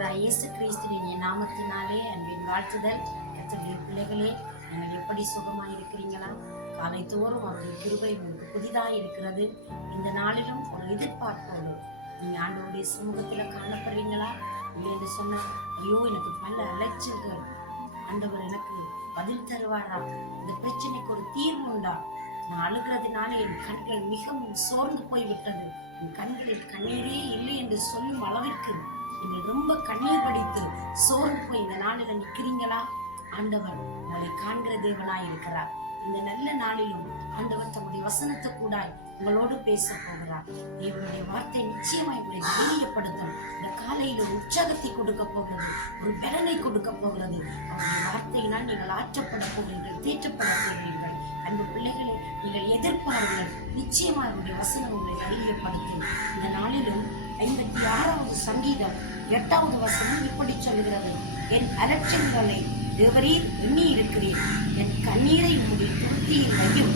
ஆண்டவராய் இயேசு கிறிஸ்துவின் நாமத்தினாலே அன்பின் வாழ்த்துதல். கர்த்தருடைய பிள்ளைகளே, நீங்கள் எப்படி சுகமாய் இருக்கிறீங்களா? காலை தோறும் அவருடைய கிருபை உங்களுக்கு புதிதாய் இருக்கிறது. இந்த நாளிலும் ஒரு எதிர்பார்ப்போடு நீங்க ஆண்டவருடைய சமூகத்துல காணப்படுறீங்களா? இல்லை என்று சொன்ன, ஐயோ எனக்கு பல அலைச்சல்கள், ஆண்டவர் எனக்கு பதில் தருவாரா? இந்த பிரச்சனைக்கு ஒரு தீர்வு உண்டா? நான் அழுகிறதுனால என் கண்கள் மிகவும் சோர்ந்து போய்விட்டது, என் கண்களில் கண்ணீரே இல்லை என்று சொல்லும் அளவிற்கு நீங்கள் ரொம்ப கண்ணீர் வடித்து சோர்ந்து போய் இந்த நாளில் நிற்கிறீங்களா? ஆண்டவர் உங்களை காண்கிற தேவனாய் இருக்கிறார். இந்த நல்ல நாளிலும் ஆண்டவர் தம்முடைய வசனத்தை கூட உங்களோடு பேச போகிறார். தேவனுடைய வார்த்தை நிச்சயமாய் உங்களை தைரியப்படுத்தும். இந்த காலையில் ஒரு உற்சாகத்தை கொடுக்க போகிறது, ஒரு பலனை கொடுக்க போகிறது. அவருடைய வார்த்தையினால் நீங்கள் ஆற்றப்பட போகிறீர்கள், தேற்றப்பட போகிறீர்கள். அன்பு பிள்ளைகளை, நீங்கள் எதிர்ப்பார்கள், நிச்சயமா அவருடைய வசனம் உங்களை தைரியப்படுத்தும். இந்த நாளிலும் 56வது சங்கீதம் 8வது வசனம் இப்படி சொல்கிறது: என் அலட்சியங்களை தேவரீர் எண்ணி இருக்கிறீர், என் கண்ணீரை உம்முடைய துருத்தியில் வையும்,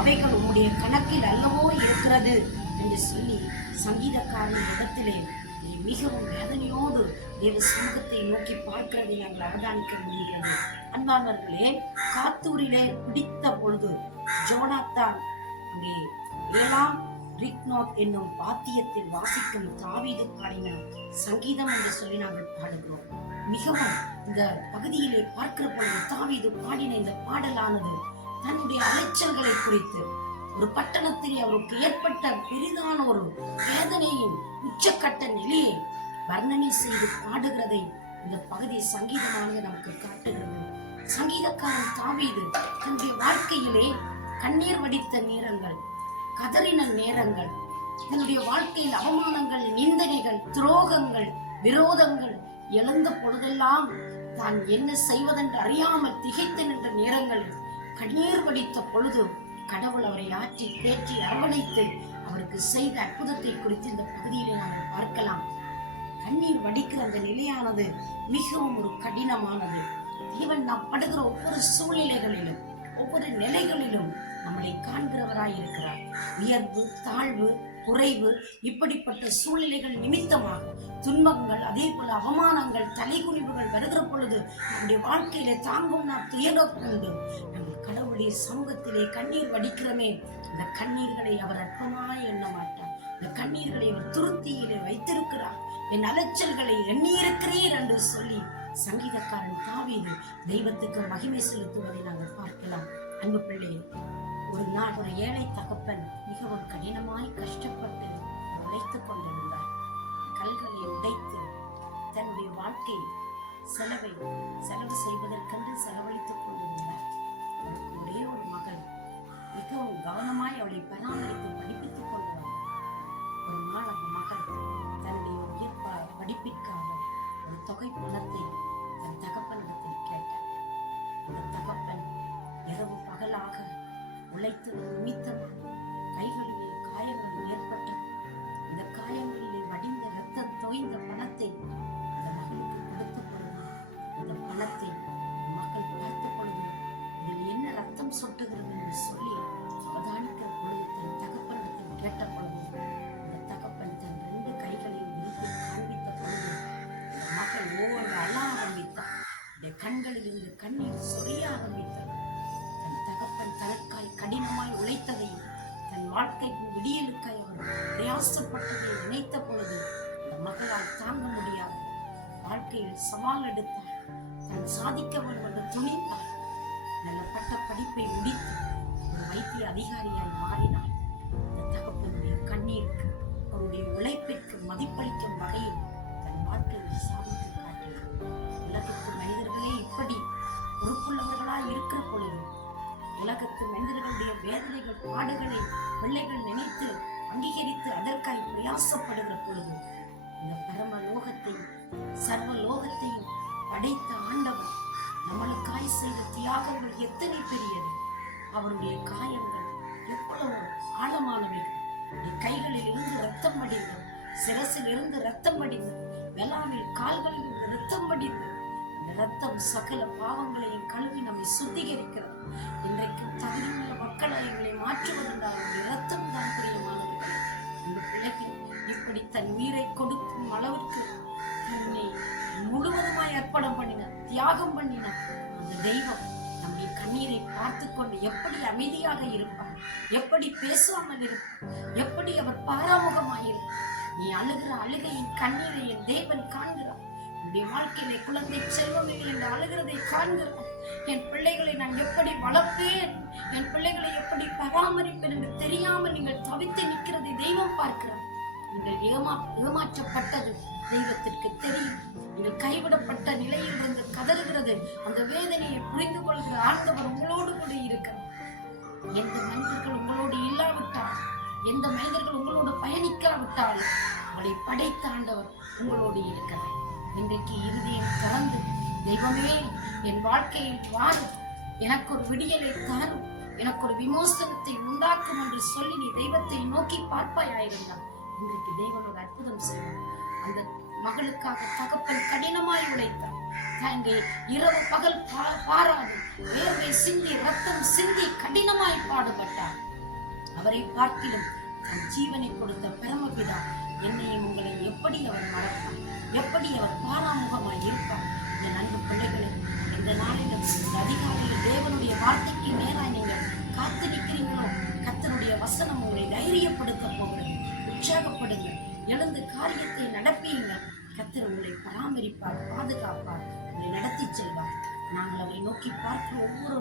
அவைகள் உம்முடைய கணக்கில் அல்லவோ இருக்கிறது என்று சொல்லி சங்கீதக்காரன் இடத்திலே மிகவும் வேதனையோடு தேவ சமூகத்தை நோக்கி பார்க்கிறதை நாங்கள் அவதானிக்க முடிகிறது. அன்பானவர்களே, காத்தூரிலே பிடித்த பொழுது ஜோனாத்தான் அங்கே 7ஆம் ரிக்னோத் என்னும் பாத்தியத்தில் வாசிக்கும் தாவீது பாடின சங்கீதம் என்று சொல்லி நாங்கள் பாடுகிறோம். மிகவும் இந்த பகுதியிலே பார்க்கிற பொழுது தாவீது பாடின இந்த பாடலானது தன்னுடைய அலைச்சல்களை குறித்து, ஒரு பட்டணத்தில் அவருக்கு ஏற்பட்ட பெரிதான ஒரு வேதனையின் உச்சக்கட்ட நிலையை வர்ணனை செய்து பாடுகிறதை இந்த பகுதி சங்கீதமானது நமக்கு காட்டுகிறது. சங்கீதக்காரன் தாவீது தன்னுடைய வாழ்க்கையிலே கண்ணீர் வடித்த நேரங்கள், கதறின நேரங்கள், தன்னுடைய வாழ்க்கையில் அவமானங்கள், நிந்தனைகள், துரோகங்கள், விரோதங்கள் எழுந்த பொழுதெல்லாம் தான் என்ன செய்வதென்று அறியாமல் திகைத்து நின்ற நேரங்களில் கண்ணீர் வடித்த பொழுது கடவுள் அவரை ஆற்றி பேற்றி அரவணைத்து அவருக்கு செய்த அற்புதத்தை குறித்து இந்த பகுதியிலே நாங்கள் பார்க்கலாம். கண்ணீர் வடிக்கிற அந்த நிலையானது மிகவும் ஒரு கடினமானது. தேவன் நாம் படுகிற ஒவ்வொரு சூழ்நிலைகளிலும், ஒவ்வொரு நிலைகளிலும் நம்மளை காண்கிறவராய் இருக்கிறார். உயர்வு, தாழ்வு, குறைவு, இப்படிப்பட்ட சூழ்நிலைகள் நிமித்தமாக துன்பங்கள், அதே போல அவமானங்கள், தலைகுனிவுகள் வருகிற பொழுது நம்முடைய வாழ்க்கையிலே தாங்கும் நாம் துயரக்கொண்டு நம்ம கடவுளுடைய சமூகத்திலே கண்ணீர் வடிக்கிறோமே, இந்த கண்ணீர்களை அவர் அற்பமாய் எண்ண மாட்டார். இந்த கண்ணீர்களை அவர் துருத்தியிலே வைத்திருக்கிறார். என் அலைச்சல்களை எண்ணியிருக்கிறீர் என்று சொல்லி சங்கீதக்காரன் தாவீது தெய்வத்துக்கு மகிமை செலுத்துவதை நாங்கள் பார்க்கலாம். அன்பு பிள்ளையே, ஒரு நாள் ஒரு ஏழை தகப்பன் மிகவும் கடினமாய் கஷ்டப்பட்டு உழைத்துக் கொண்டிருந்தார். கல்களை உடைத்து தன்னுடைய வாழ்க்கை செலவு செய்வதற்கென்று செலவழித்துக் கொண்டிருந்தார். ஒரே ஒரு மகள், மிகவும் கவனமாய் அவளை பராமரித்து படிப்பித்துக் கொண்டு வந்தார். ஒரு நாள் அந்த மகள் தன்னுடைய படிப்பிற்காக ஒரு தொகை பணத்தை தன் தகப்பனிடத்தில் கேட்டார். அந்த தகப்பன் இரவு பகலாக உழைத்து நிமித்தமாக கைகளிலே காயங்கள் ஏற்பட்டது. இந்த காயங்களிலே வடிந்த ரத்தம் தோய்ந்த பணத்தை அந்த மகளுக்கு கொடுத்த பொழுது, அந்த பணத்தை மகள் பார்த்த பொழுது இதில் என்ன ரத்தம் சொட்டுகிறது என்று சொல்லி அவதானிக்கிற பொழுது தன் தகப்பனிடத்தில் கேட்ட பொழுது அந்த தகப்பன் தன் 2 கைகளையும் விரித்து காண்பித்த பொழுது மகள் ஒவ்வொரு அழ ஆரம்பித்தார். இந்த கண்களில் இருந்து கண்ணீர் சொரிய ஆரம்பித்தது. தன் தகப்பன் தனக்காய் கடினமாய் உழைத்ததையும் தன் வாழ்க்கைக்கு விடியலுக்காய் அவர் பிரயாசப்பட்டதை நினைத்த பொழுது அந்த மகளால் தாங்க முடியாது. வாழ்க்கையில் சவால் எடுத்தார், தான் சாதிக்க வேண்டும் என்று துணிந்தார். நல்ல பட்ட படிப்பை முடித்து ஒரு வைத்திய அதிகாரியால் மாறினார். அந்த தகப்பனுடைய கண்ணீருக்கு, அவருடைய உழைப்பிற்கு மதிப்பளிக்கும் வகையில் தன் வாழ்க்கையில் சாதித்து காட்டினார். உலகத்து மனிதர்களே இப்படி பொறுப்புள்ளவர்களாய் இருக்கிற பொழுது, உலகத்து மனிதர்களுடைய வேதனைகள், பாடுகளை பிள்ளைகள் நினைத்து அங்கீகரித்து அதற்காய் பிரயாசப்படுகிற பொழுது, இந்த பரம லோகத்தையும் சர்வ லோகத்தையும் படைத்த ஆண்டவர் நம்மளுக்காய் செய்த தியாகங்கள் எத்தனை பெரியது! அவருடைய காயங்கள் எவ்வளவு ஆழமானவைகள்! கைகளில் இருந்து ரத்தம் வடிந்தது, சிரசில் இருந்து ரத்தம் வடிந்தது, வெளாவில் கால்களில் இருந்து ரத்தம் வடிந்தது. இந்த ரத்தம் சகல பாவங்களையும் கழுவி நம்மை சுத்திகரிக்கிறது. இன்றைக்கும் தகுதியுள்ள மக்களை எங்களை மாற்றுவதென்றால் ரத்தம் தான் பிரியமானவர்கள். இந்த பிள்ளைகள் இப்படி தன் உயிரை கொடுக்கும் அளவிற்கு தன்னை தியாகம் பண்ணின அந்த தெய்வம் நம்முடைய கண்ணீரை பார்த்து கொண்டு எப்படி அமைதியாக இருப்பார், எப்படி பேசாமல் இருப்பார், எப்படி அவர் பாராமுகமாயிருப்பார். நீ அழுகிற அழுகையின் கண்ணீரை என் தேவன் காண்கிறார். என்னுடைய வாழ்க்கையிலே குழந்தை செல்வமே என்று அழுகிறதை காண்கிறார். என் பிள்ளைகளை நான் எப்படி வளர்ப்பேன், என் பிள்ளைகளை எப்படி பராமரிப்பேன் என்று தெரியாமல் நீங்கள் தவித்து நிற்கிறதை தெய்வம் பார்க்கிறார். நீங்கள் ஏமாற்றப்பட்டது தெய்வத்திற்கு தெரியும். நீங்கள் கைவிடப்பட்ட நிலையில் இருந்து கதறுகிறது அந்த வேதனையை புரிந்து கொள்கிற ஆண்டவர் உங்களோடு கூட இருக்கிறார். எந்த மனிதர்கள் உங்களோடு இல்லாவிட்டால், எந்த மனிதர்கள் உங்களோடு பயணிக்காவிட்டால், உங்களை படைத்த ஆண்டவர் உங்களோடு இருக்கிறார். இன்றைக்கு இருதயம் திறந்து, தெய்வமே என் வாழ்க்கையில் வாரும், எனக்கு ஒரு விடியலை தாரும், எனக்கு ஒரு விமோசனத்தை உண்டாக்கும் என்று சொல்லி நீ தெய்வத்தை நோக்கி பார்ப்பாயிருந்தால் இன்றைக்கு தேவனோட அற்புதம் செய்வார். அந்த மகளுக்காக தகப்பன் கடினமாய் உழைத்தார். இரவு பகல் பாராது வேர்வை சிந்தி ரத்தம் சிந்தி கடினமாய் பாடுபட்டார். அவரை பார்க்கிலும் தன் ஜீவனை கொடுத்த பரமபிதா என்னையும் உங்களை எப்படி அவர் மறப்பார், எப்படி அவர் பாராமுகமாய் இருப்பார். இந்த நன்கு பிள்ளைகளை இந்த நாளிலும் இந்த அதிகாரியில் தேவனுடைய வார்த்தைக்கு நேராக நீங்கள் காத்து நிற்கிறீங்களோ, கர்த்தருடைய வசனம் உங்களை தைரியப்படுத்த போகிறது. உற்சாகப்படுங்க, எழுந்து காரியத்தை நடப்பீங்கள். கர்த்தர் உங்களை பராமரிப்பார், பாதுகாப்பார், உங்களை நடத்தி செல்வார். நாங்கள் அவரை நோக்கி பார்க்கிற ஒவ்வொரு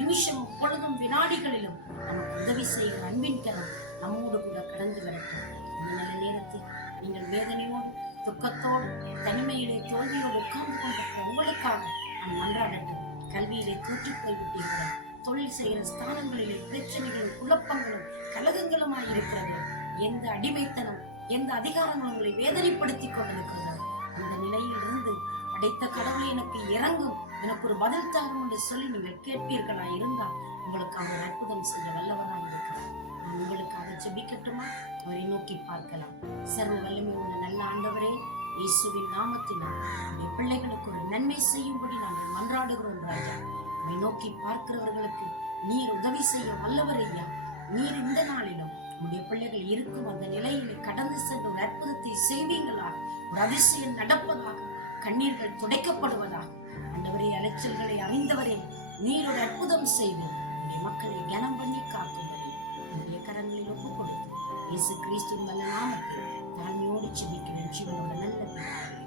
நிமிஷமும் பொழுதும் வினாடிகளிலும் நமக்கு உதவி செய்கிற அன்பின் கரம் நம்மோடு கூட கடந்து வரட்டும். இந்த நல்ல நேரத்தில் நீங்கள் வேதனையோடு துக்கத்தோடு தனிமையிலே தோல்வியோடு உட்கார்ந்து கொண்டிருக்கிற உங்களுக்காக நான் மன்றாடட்டும். கல்வியிலே தோற்று போய்விட்டீர்கள், தொழில் செய்கிற ஸ்தானங்களிலே பிரச்சனைகளும் குழப்பங்களும் கலகங்களுமாய் இருக்கிறது. எந்த அடிமைத்தனம், எந்த அதிகாரங்கள் உங்களை வேதனைப்படுத்தி கொண்டிருக்கிறது, அந்த நிலையில் இருந்து படைத்த கடவுளை எனக்கு இறங்கும், எனக்கு ஒரு பதில் தாரும் என்று சொல்லி நீங்கள் கேட்பீர்களா இருந்தால் உங்களுக்கு அவர் அற்புதம் செய்ய வல்லவராக இருக்கிறார். நான் உங்களுக்காக ஜெபிக்கட்டுமா? அவரை நோக்கி பார்க்கலாம். சர்வ வல்லமை உள்ள நல்ல ஆண்டவரே, இயேசுவின் நாமத்தினால் நம்முடைய பிள்ளைகளுக்கு ஒரு நன்மை செய்யும்படி நாங்கள் மன்றாடுகிறோம் ராஜா. நம்மை நோக்கி பார்க்கிறவர்களுக்கு நீர் உதவி செய்ய வல்லவர் ஐயா. நீர் இந்த நாளிலும் உடைய பிள்ளைகள் இருக்கும் அந்த நிலையிலே கடந்து சென்ற ஒரு அற்புதத்தை செய்வீங்களா? ஒரு அதிசயம் நடப்பதாக, கண்ணீர்கள் துடைக்கப்படுவதாக. ஆண்டவரே, அலைச்சல்களை அறிந்தவரே, நீர் ஒரு அற்புதம் செய்து உடைய மக்களை கனம் பண்ணி காக்கும்படி உடைய கரங்களில் ஒப்புக் கொடுத்து இயேசு கிறிஸ்துவின் நல்ல நாமத்தில் தாழ்மையோடு ஜெபிக்கிறேன் ஜீவனோட நல்ல பிதாவே.